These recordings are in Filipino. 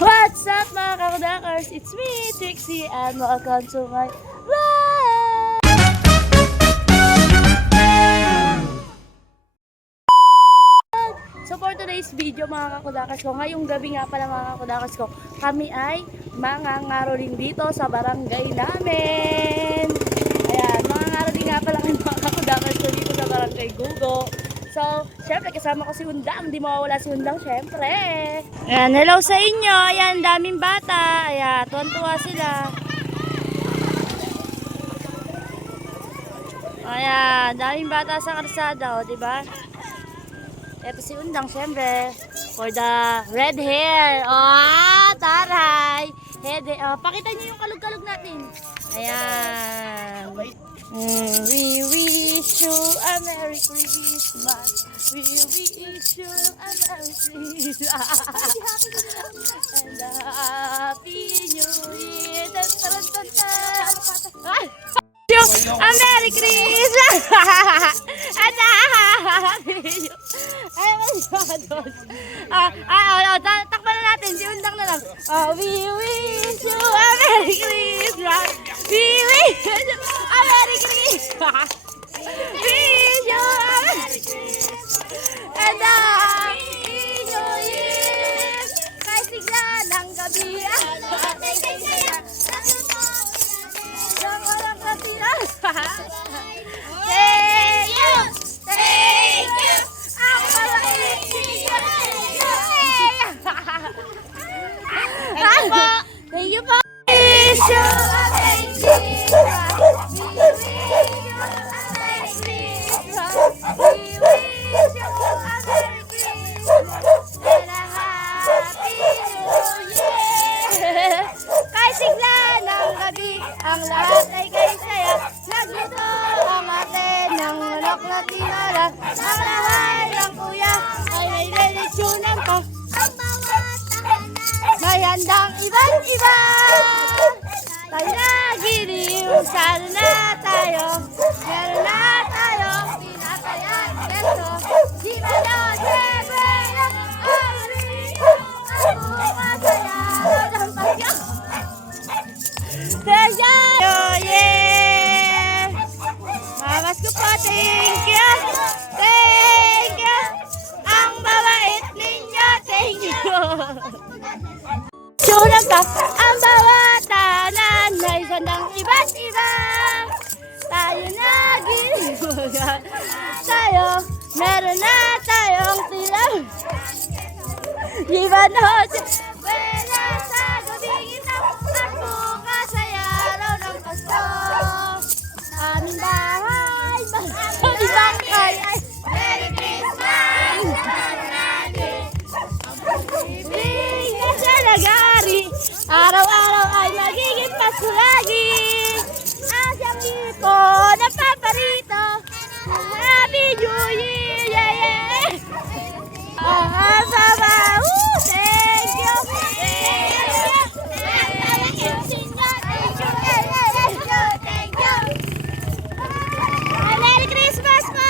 What's up mga kakudakers? It's me, Trixie, and welcome to my vlog! So for today's video mga kakudakers ko, ngayong gabi nga pala mga kakudakers ko, kami ay mangangaroling dito sa barangay namin. Ayan, mangangaroling nga pala kayo mga kakudakers ko dito sa barangay Gugo. So, syempre kasama ko si Undang, hindi mawawala si Undang syempre. Ayan, hello sa inyo. Ayan, daming bata. Ayan, tuwan-tuwa sila. Ayan, daming bata sa karsada, o, diba? Ito si Undang syempre. For the red hair. Oh, taray! Pakita niyo yung kalug-kalug natin. Ayan. We wish you a Merry Christmas. We wish you a Merry Christmas. And a Happy New Year. A Merry Christmas. And a Happy New Year. Takpan na natin. Si Undang na lang. We wish you a Merry Christmas. We wish you a Merry Christmas. We wish you a Merry Christmas. And a Happy New Year. Kahit sigla ng gabi. Ang walang katiras. Thank you. Thank you. Ang malaki. Thank you po. Wish you a Merry Christmas. We wish you a Merry Christmas. We wish you a Merry Christmas. And a Happy New Year. Kahit sigla ng gabi, ang lahat ay kay saya. Nagluto ang atin ng manok na tinala. Ang lahat ng kuya ay may lelitsunan pa. Ang bawat tahanan may handang iba't iba. Tayo na giliw, sana na tayo. Meron na tayong pinatayan beso. Di ba yun, siyempre, ang rito, ang bumasaya ng bagyo. Kaya, yeah! Mamas ko po, thank you! Thank you! Ang babait ninyo, thank you! Sunod ka, ang bawat tahanan may sandang iba't iba. Tayo na giliwagan tayo, meron na tayong tilaw. Di ba noche, wala sa gabing itaw, at bukas ay araw ng Pasko. Aming bahay, aming bangkay ay Merry Christmas! Bigyan siya nagari, araw-araw ay magiging Pasko lagi. Asyang hipo na paparito, Happy New Year, yeah, yeah! Ang sama, thank you! Thank you! Merry Christmas, ma!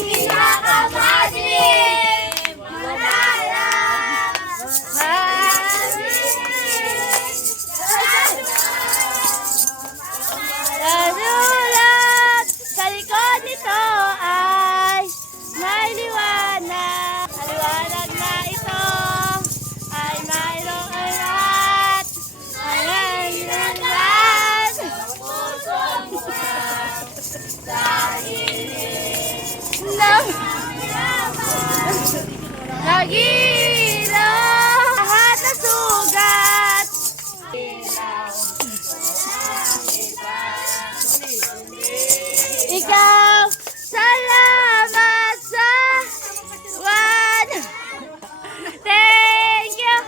Pinakamadilim! Malalang! Nanulat sa likod nito ay may liwanag. Ang liwanag na ito ay mayroong alat. Ang alat ng nagilaw lahat na sugat. Ikaw, salamat sa one. Thank you,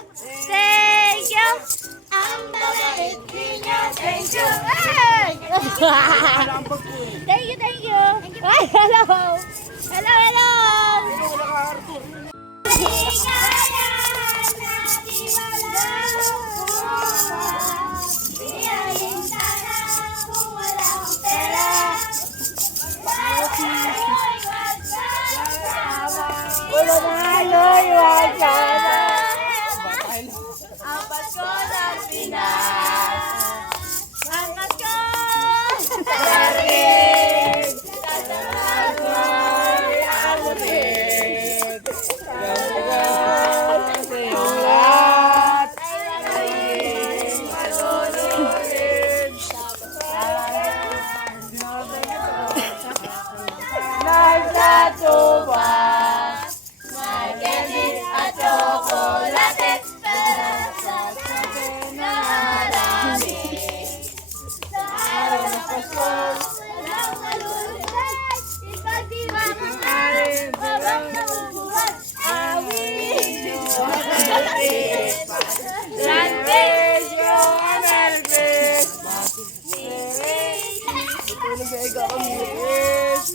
thank you. Ang babait niya, thank you. Hey! Thank you, thank you. Ay, hello. Hello, hello. Wala Panalo'y wag ka na. Ang Pasko ng Pinas. Ang Pasko sa atin. Kasamagoy ang mutin. Gawin sa iyong lahat. Ay manunurin. Nagtatuba. May candy at chocolate. Sa atin na marami. Sa araw ng Pasko. Walang malulunay. Ipagdiwang ang ating babang nabubuhat. Awit. Lantes yung Merry Christmas. Tulog na ikaw ang miss.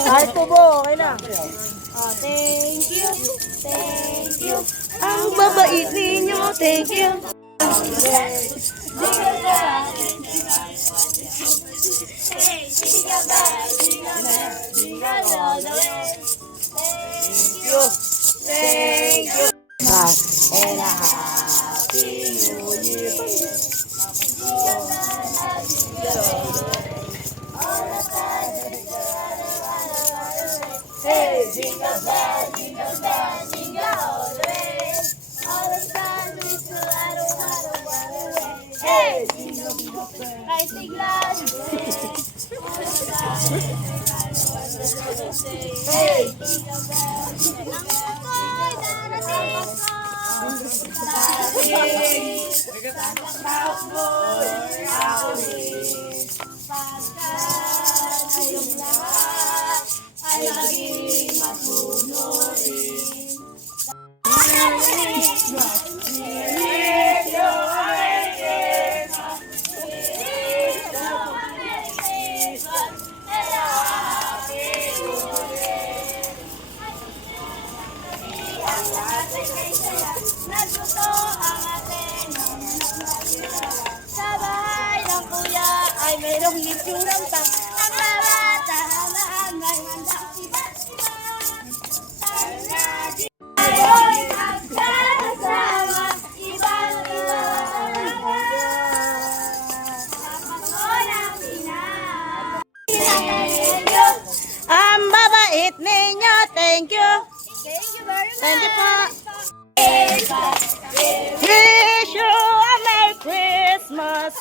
Kahit po po, okay na. Oh, thank you, thank you. Ang babait ninyo, thank you. Thank you. And a happy New Year. Hey, jingle bell, jingle bell, jingle all the way. All the time we still away. Hey, jingle bell, kahit bigla hey, jingle bell, ang ako'y darating ko. Darating, takbo'y awit. Pagkat kayong lahat ay maging masunurin. Nagluto ang ating sa bahay ng kuya ay mayroong litsurang pang ang bawat tahanan may handang iba't iba. Tayo'y magsasama, ibang iba. Sa Pasko ng Pinas. Thank you. Ang babait ninyo, thank you. Thank you very much. Thank you po. Wish you a Merry Christmas.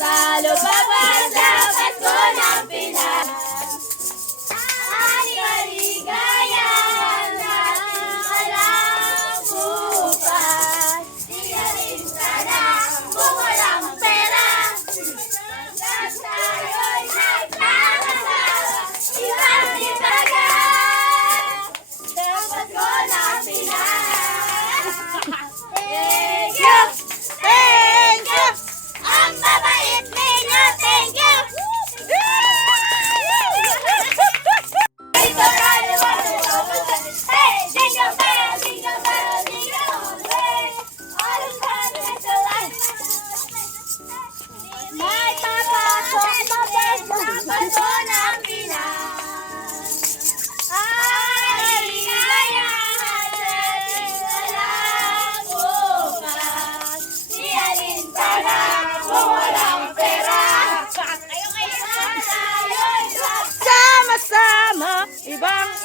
Talo pa ba sa Pasko ng Pinas? Ani-aligaya!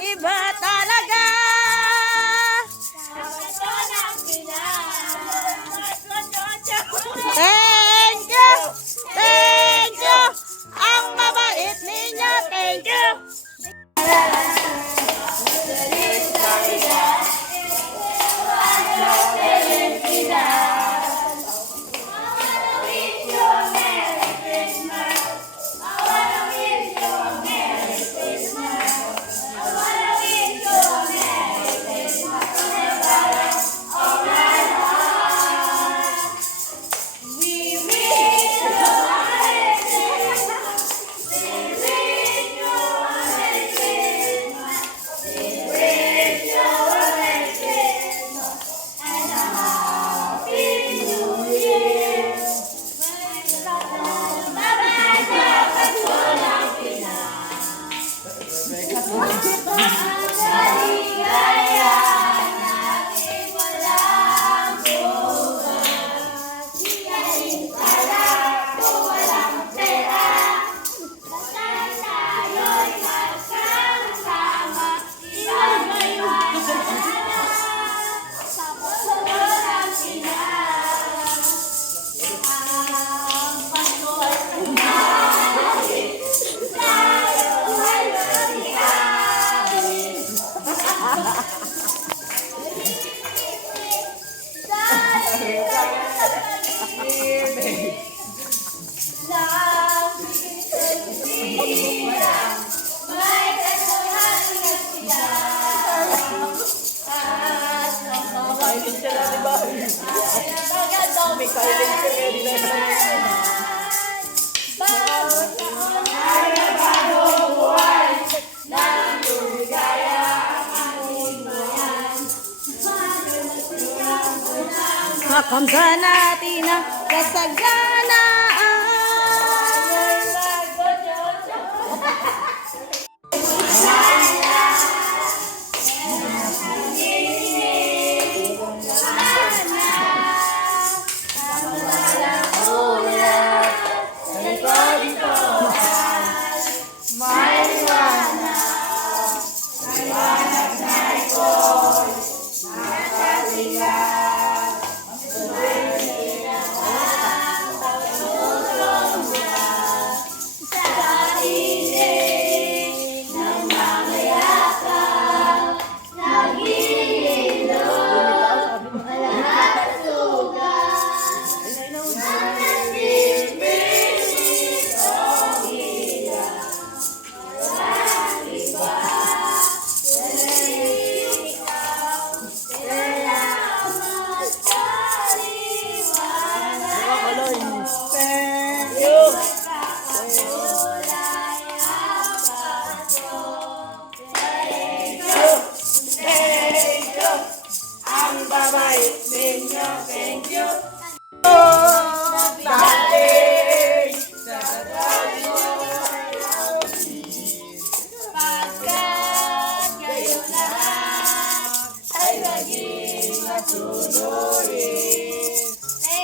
iba talaga. Thank you! Thank you! Ang mabait ninyo, thank you! Makamsa natin ang kasaganaan.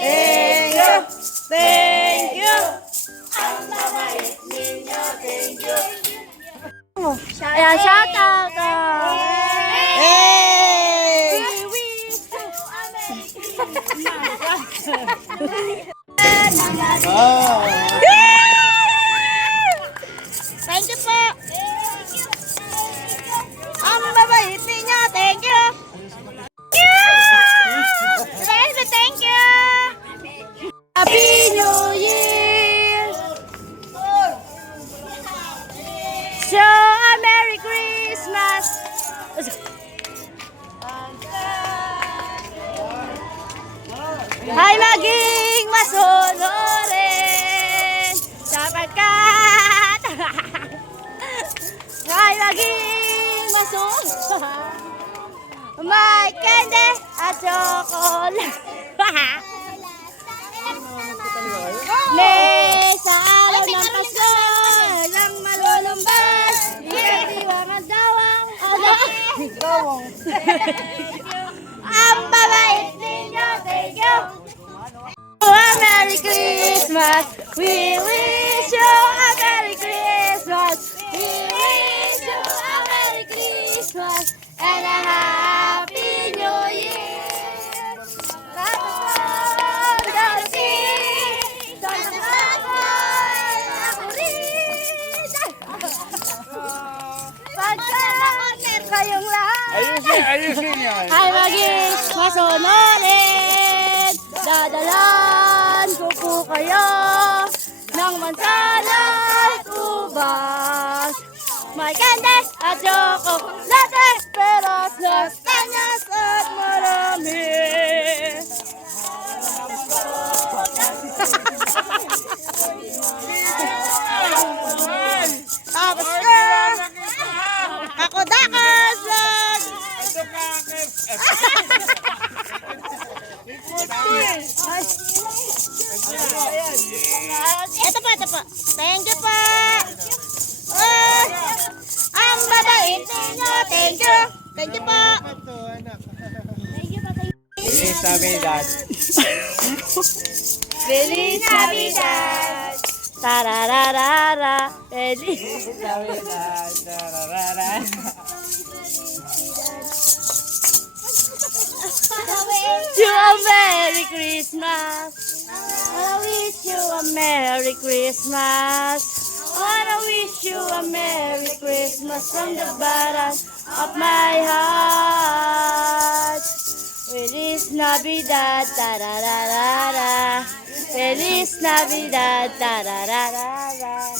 Thank you! Thank you! Ang mabait ninyo, thank you! Ayan, shout out. Hey! Thank you po! Ang mabait ninyo, thank you! Thank you! Happy New Year! So, a Merry Christmas! Ay maging masunurin sapagkat ay maging masunurin may candy at chocolate. Sa araw ng Pasko, lang malulumbas, ipag-iwang ang dawang. Ang babait ninyo, thank you. A Merry Christmas, we wish you a Merry Christmas, we wish you a Merry Christmas. and a Happy New Year. Kapag darating, sana kapag ako rin. Pagkakas kayong lahat Ayusin yan. ay maging masunurin. Dadalan ko po kayo ng mansalat ubas. May candies at chocolate, peras, kastanyas at marami. Tapos ka! Ako dakas! Ito pa. Thank you po. Ah, ang mabait ninyo. Thank you. Thank you po. Feliz Navidad. Feliz Navidad. Tarararara. Feliz Navidad. Tararara. you a Merry Christmas. I wish you a Merry Christmas. I wanna wish you a Merry Christmas from the bottom of my heart. Feliz Navidad, tarararara. Feliz Navidad, tarararara.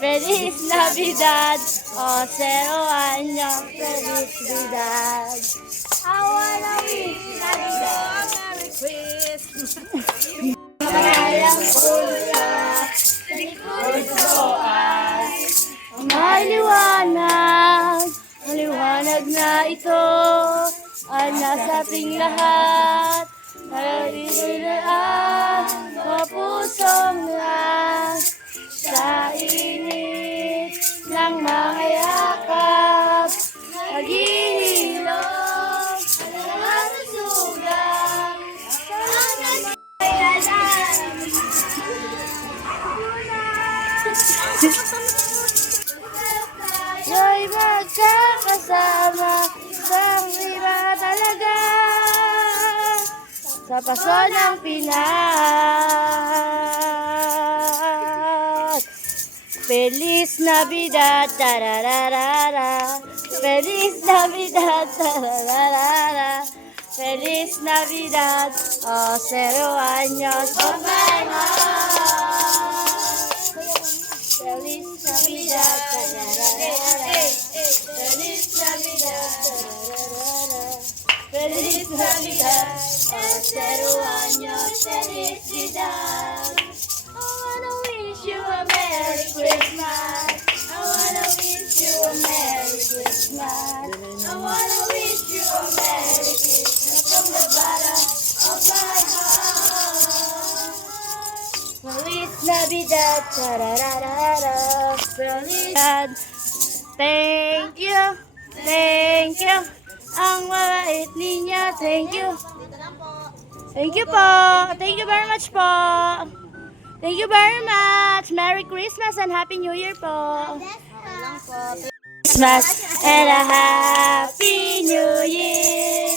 Feliz Navidad, oh 0 año, felicidad. I wanna wish you a Merry Christmas. Mayang pusa, likod ko ay may liwanag. Ang liwanag na ito ay nasa ating lahat. Nalililaan sa pusong lang sa init ng mga yakap. Naghihilom ang mga susugat. Yo'y magkakasama sa iba talaga sa paso ng Pinas. Feliz Navidad, tarararara. Feliz Navidad, tarararara. Feliz Navidad, oh 0 años of my heart. Feliz Navidad, tarararara. Feliz Navidad, tarararara. Feliz Navidad, oh 0 años, felicidad. I wanna wish you a Merry Christmas. I wanna wish you a Merry Christmas. I wanna wish you a Merry Christmas from the bottom of my heart. Feliz Navidad, tarararara. Feliz Navidad. Thank you, thank you. Ang mabait ninyo, thank you. Thank you po. Thank you very much po. Thank you very much. Merry Christmas and Happy New Year po. Christmas and a Happy New Year.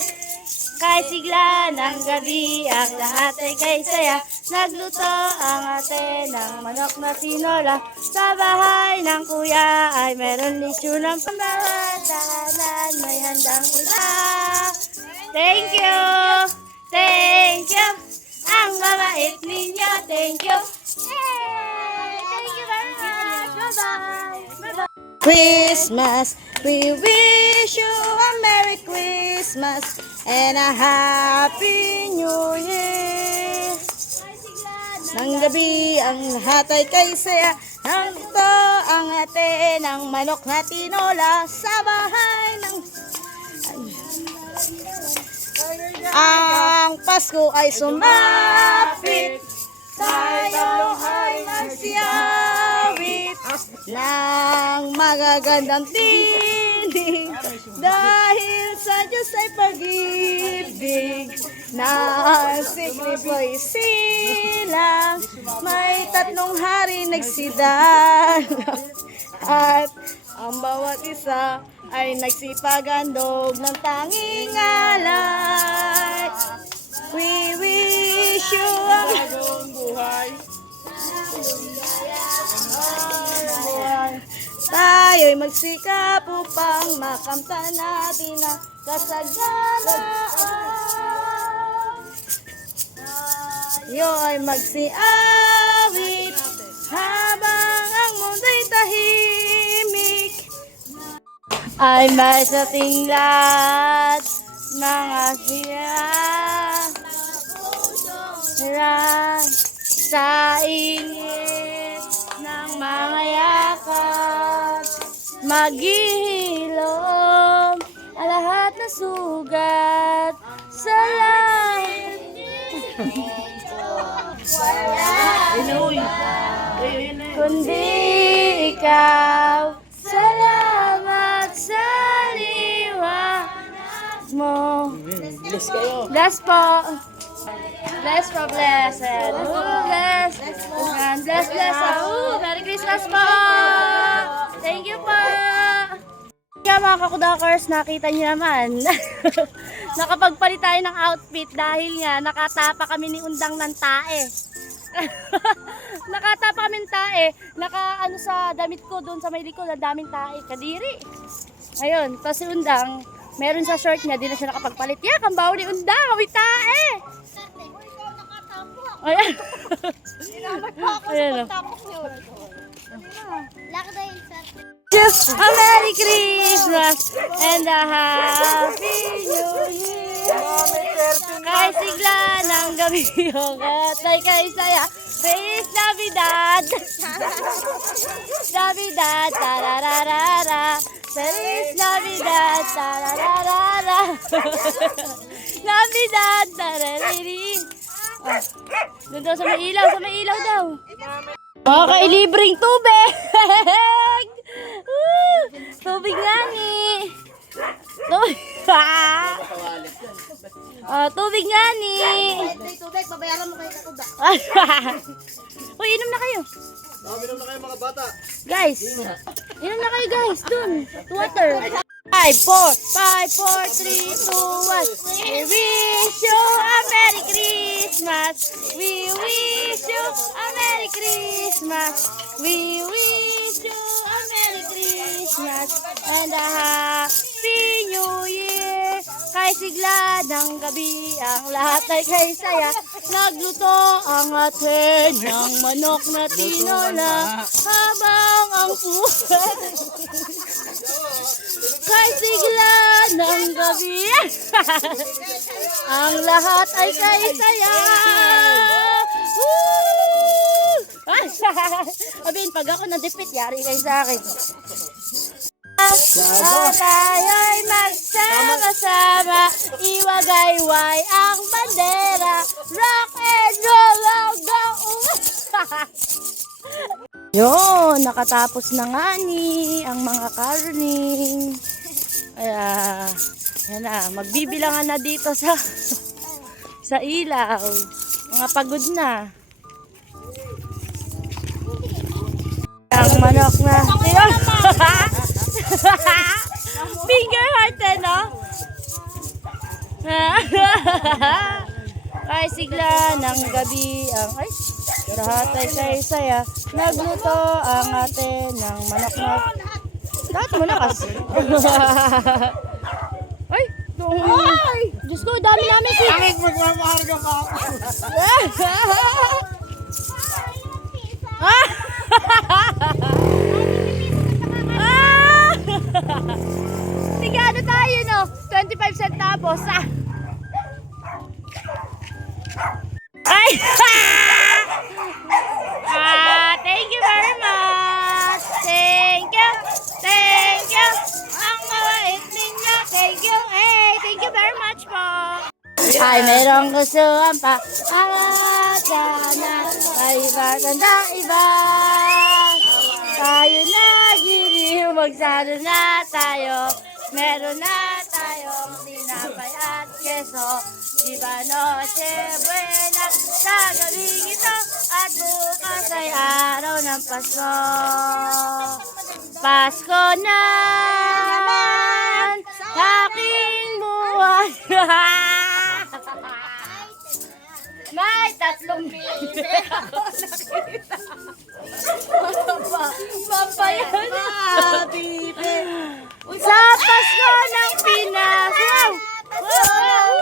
Kahit sigla ng gabi, ang lahat ay kay saya. Nagluto ang ate ng manok na tinola. Sa bahay ng kuya ay meron lechon ng pambawat. Tahanan may handang iba. Thank you. Thank you. Ang mabait ninyo. Thank you. Yay! Thank you very much. Bye-bye. Bye-bye. Christmas, we wish you a Merry Christmas and a Happy New Year. Nang gabi ang lahat ay kay saya. Nang ito ang ate ng manok na tinola sa bahay ng... Ang Pasko ay sumapit, tayo ay nagsiyawit ng magagandang tinig dahil sa Diyos ay pag-ibig na siklipo'y silang may 3 hari nagsidang at ang bawat isa ay nagsipagandog ng tanging alay. We wish you a Bagong buhay. tayo'y magsikap upang makamtan natin ang kasaganaan. Tayo'y magsiawit habang ang mundo'y tahimik. Ay may sa tinglat mga siya sa init ng mga yakap, maghihilom ang lahat na sugat sa langit. Kundi ikaw, salamat sa liwanag mo. Bless kayo. Bless po. Bless po, blessed. Bless. Bless, bless. Merry Christmas po. Thank you po. Kaya mga kakudakers, nakita niyo naman. Nakapagpalit tayo ng outfit dahil nga nakatapa kami ni Undang ng tae. Nakatapa kami ng tae. Ano sa damit ko doon sa may likod, ang daming tae. Kadiri. Ayun, tapos si Undang, meron sa short niya, di na siya nakapagpalit. Yak, ang bawo ni Undang, may tae. Ayan. Ayan o. Just a Merry Christmas and a Happy New Year. Kay sigla ng gabi yung katay kay saya. Feliz Navidad. Navidad, tarararara. Feliz Navidad, tarararara. Navidad, tarariri. Doon daw sa may ilaw daw. Makakailibreng tubig! Tubig nga ni. Tubig nga ni. Tubig, babayaran mo kayo sa kuda. Uy, inom na kayo. Minom na kayo mga bata. Guys, inom na kayo guys. Dun, water. 5, 4, 3, 2, 1. We wish you a Merry Christmas. We wish you a Merry Christmas. We wish you a Merry Christmas and a Happy New Year. Kay sigla ng gabi, ang lahat ay kay saya. Nagluto ang atin ng manok na tinola habang ang puwet. Kay sigla ng gabi, ang lahat ay kay saya. Abin, pag ako nadipit, yari kayo sa akin. Tayo'y magsama-sama, iwagayway ang bandera, rock and roll ang daong. Yun, nakatapos na nga ni ang mga caroling. Kaya, yan na, magbibilangan na dito sa ilaw. Mga pagod na. Ang manok na. Finger heart eh, no? Kay sigla ng gabi ang ay lahat ay saya-saya. Nagluto ang atin ng manok na. Lahat mo na kasi. Ay! Diyos ko, dami namin si... Bakit magmamaharga pa ako? Sige, ano tayo, no? 25 centavos, Ay! Thank you very much. Thank you. Thank you. Ang mabait ninyo. Thank you. Hey, thank you very much po. Ay, merong gustuhan pa. Sana ay magandang iba. Tayo na giliw. Magsalo na tayo. Meron na tayong tinapay at keso. Diba noche buena sa gabing ito at bukas ay araw ng Pasko. Pasko na! tatlong bibe ako nakita. Papayan na. Bibe. Sa Pasko ng Pinas. Wow!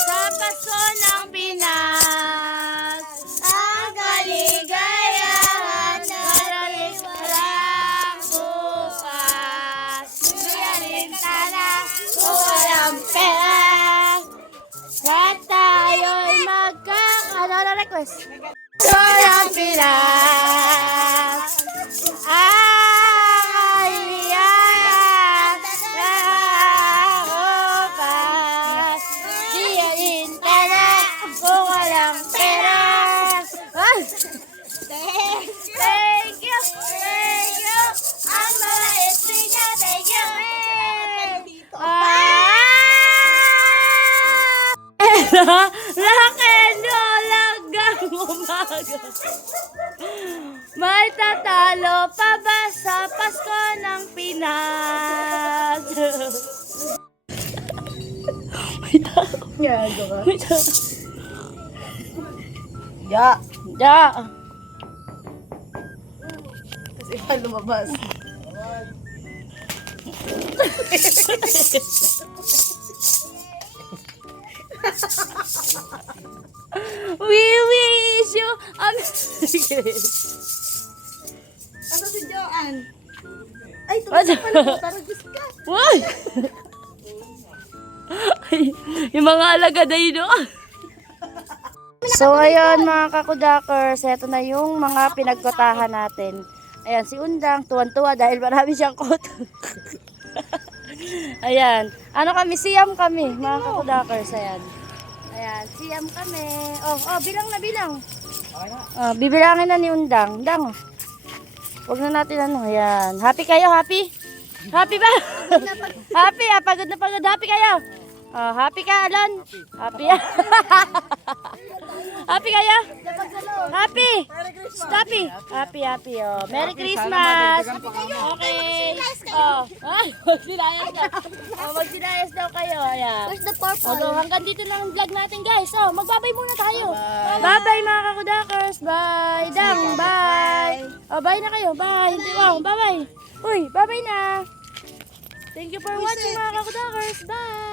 Sa Pasko ng Pinas. Ang kaligayahan darating walang bukas. Biyanin sana kung walang pera. At tayo'y ano na request? Pasko ng Pinas. Ang kaligayahan bukas. Biyanin sana kung walang pera. Ay! Thank you! Thank you! Ang mga niya, thank you! Lakendo lagang umaga. May tatalo pa ba sa Pasko ng Pinas? May tao. May tao. Ya. Ya. Kasi pa lumabas. We wish you a Ano si Joanne? Ay, What? tumakas pala mo. Taragos ka. Why? Yung mga alagad ay doon. So ayun mga kakudakers, eto na yung mga pinagkotahan natin. Ayan, si Undang, tuwan-tuwa dahil marami siyang kot. Ayan, ano kami, siyam kami, mga kakudakers, ayan. Ayan, siyam kami. Oh, bilang na bilang. Bibilangin na ni Undang. Undang, oh. Huwag na natin ano, ayan. Happy kayo, happy? Happy ba? Happy, pagod na pagod. Happy kayo? Happy ka, Alan? Happy. Happy kayo? Happy. Happy. Happy. Oh. Merry Christmas. Okay. Ay, magsinayas daw. Magsinayas daw kayo. Ayan. Where's the purple? So, hanggang dito lang ang vlog natin, guys. Magbabay muna tayo. Bye-bye, mga kakudakers. Bye. Dang, bye. Bye na kayo. Bye. Hindi, bye-bye. Uy, bye-bye na. Thank you for watching, mga kakudakers. Bye.